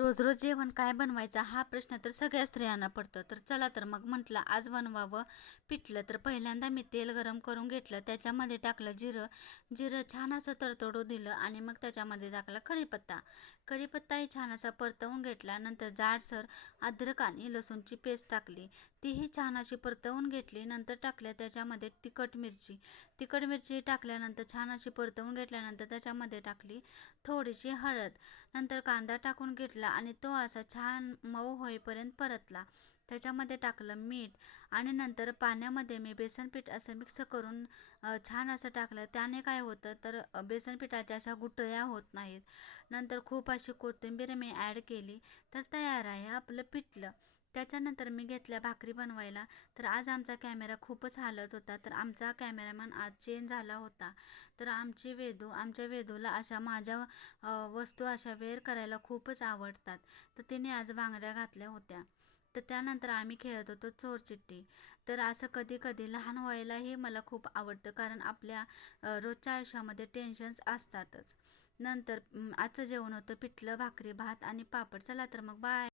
रोज रोज जेवण काय बनवायचा हा प्रश्न तर सगळ्या स्त्रियांना पडतो. तर चला तर मग म्हटलं आज बनवावं पिठलं. तर पहिल्यांदा मी तेल गरम करून घेतलं. त्याच्यामध्ये टाकलं जिरं. जिरं छान असं तडतडू दिलं आणि मग त्याच्यामध्ये टाकला कढीपत्ता. कढीपत्ताही छान असा परतवून घेतला. नंतर जाडसर अद्रक आणि लसूणची पेस्ट टाकली. तीही छान अशी परतवून घेतली. नंतर टाकल्या त्याच्यामध्ये तिखट मिरची. तिखट मिरची टाकल्यानंतर छान अशी परतवून घेतल्यानंतर त्याच्यामध्ये टाकली थोडीशी हळद. नंतर कांदा टाकून घेतला आणि तो असा छान मऊ होईपर्यंत परतला. त्याच्यामध्ये टाकलं मीठ आणि नंतर पाण्यामध्ये मी बेसनपीठ असं मिक्स करून छान असं टाकलं. त्याने काय होतं तर बेसन पिठाच्या अशा गुठळ्या होत नाहीत. नंतर खूप अशी कोथिंबीर मी ॲड केली तर तयार आहे आपलं पिठलं त्याच्यानंतर मी घेतल्या भाकरी बनवायला. तर आज आमचा कॅमेरा खूपच हालत होता. तर आमचा कॅमेरामॅन आज चेंज झाला होता. तर आमची वेदू आमच्या वेदूला अशा माझ्या वस्तू अशा वेअर करायला खूपच आवडतात. तर तिने आज बांगड्या घातल्या होत्या. तर त्यानंतर आम्ही खेळत होतो चोरचिट्टी तर असं कधी कधी लहान व्हायलाही मला खूप आवडतं कारण आपल्या रोजच्या आयुष्यामध्ये टेन्शन्स असतातच. नंतर आजचं जेवण होतं पिठलं भाकरी भात आणि पापड. चला तर मग बाय